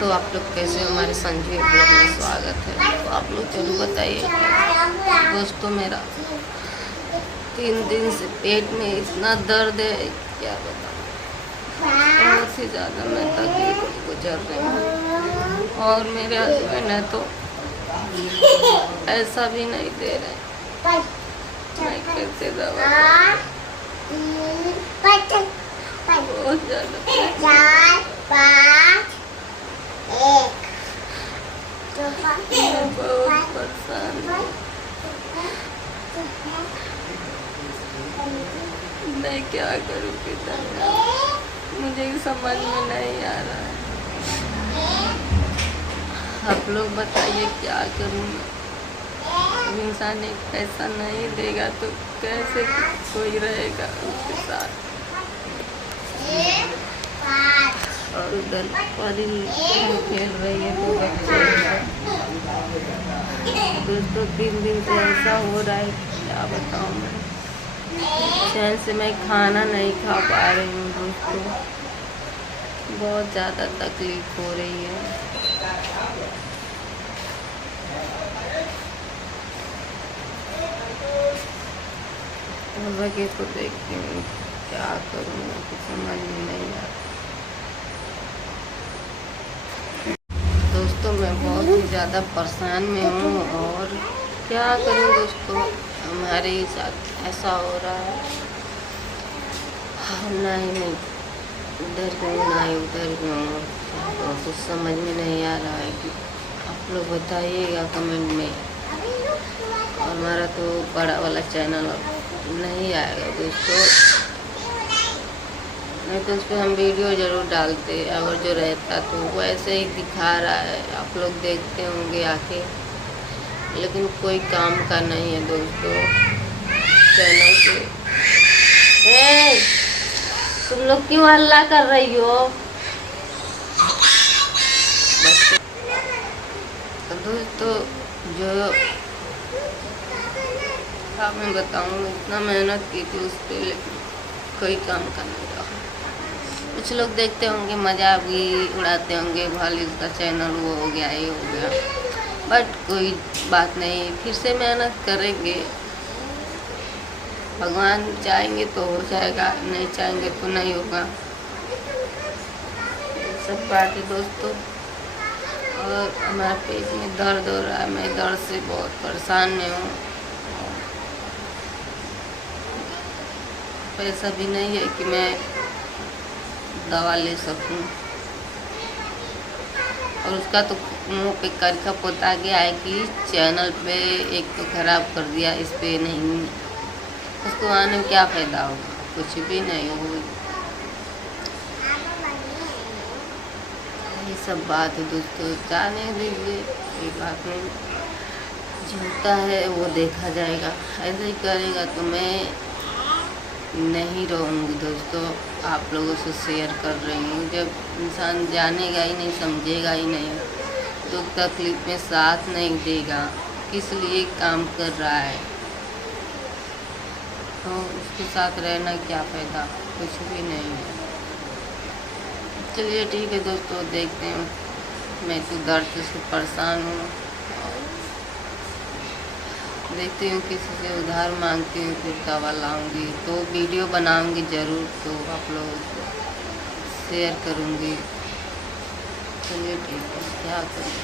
तो आप लोग कैसे हो? हमारे संजू ब्लॉग में स्वागत है। तो आप लोग जरूर बताइए। दोस्तों मेरा 3 दिन से पेट में इतना दर्द है, क्या बताऊँ। बहुत ही ज़्यादा मैं तकलीफ गुजर रही हूँ। और मेरे हस्बैंड है तो ऐसा भी नहीं दे रहे। मैं कैसे दवा बहुत ज़्यादा बहुत परेशान हूँ। मैं क्या करूँ पिता, मुझे समझ में नहीं आ रहा है। आप लोग बताइए क्या करूँ मैं। इंसान एक पैसा नहीं देगा तो कैसे कोई रहेगा उसके साथ। और उधर परी खेल रही है तो बच्चे दोस्तों 3 दिन से ऐसा हो रहा है, क्या बताऊँ मैं। चैन से मैं खाना नहीं खा पा रही हूँ दोस्तों, बहुत ज़्यादा तकलीफ हो रही है। लगे तो देखती हूँ क्या करूँ, कुछ समझ में नहीं आ रहा। दोस्तों मैं बहुत ही ज़्यादा परेशान में हूँ और क्या करूँ दोस्तों, हमारे ही साथ ऐसा हो रहा है। ना ही नहीं उधर गूँ ना ही उधर गूँ, कुछ समझ में नहीं आ रहा है कि आप लोग बताइएगा कमेंट में। और हमारा तो बड़ा वाला चैनल नहीं आएगा दोस्तों, नहीं तो उस पर हम वीडियो ज़रूर डालते। अगर जो रहता तो वैसे ही दिखा रहा है, आप लोग देखते होंगे आके, लेकिन कोई काम का नहीं है दोस्तों चैनल पे। तुम लोग क्यों हल्ला कर रही हो? तो दोस्तों जो आप मैं बताऊँ, इतना मेहनत की थी उस पर, लेकिन कोई काम का नहीं रहा। कुछ लोग देखते होंगे, मजाक भी उड़ाते होंगे, भाई उसका चैनल वो हो गया, ये हो गया। बट कोई बात नहीं, फिर से मेहनत करेंगे। भगवान चाहेंगे तो हो जाएगा, नहीं चाहेंगे तो नहीं होगा। सब बात है दोस्तों। और हमारे पेट में दर्द हो रहा है, मैं दर्द से बहुत परेशान में हूँ। पैसा भी नहीं है कि मैं दवा ले सकूं। और उसका तो मुंह पे करखा पोता गया है कि चैनल पे एक तो खराब कर दिया, इस पे नहीं। उसको आने में क्या फ़ायदा होगा, कुछ भी नहीं होगा। ये सब बात है दोस्तों, जाने दीजिए, ये बात नहीं। जो होता है वो देखा जाएगा। ऐसे ही करेगा तो मैं नहीं रहूँगी दोस्तों। आप लोगों से शेयर कर रही हूँ। जब इंसान जानेगा ही नहीं, समझेगा ही नहीं, तो तकलीफ में साथ नहीं देगा, किस लिए काम कर रहा है, तो उसके साथ रहना क्या फ़ायदा, कुछ भी नहीं है। चलिए ठीक है दोस्तों, देखते हैं। मैं तो दर्द से परेशान हूँ, देखती हूँ किसी से उधार मांगती हूँ, फिर दवा लाऊंगी तो वीडियो बनाऊंगी ज़रूर, तो आप लोगों को शेयर करूँगी। चलिए ठीक है, क्या करूँ।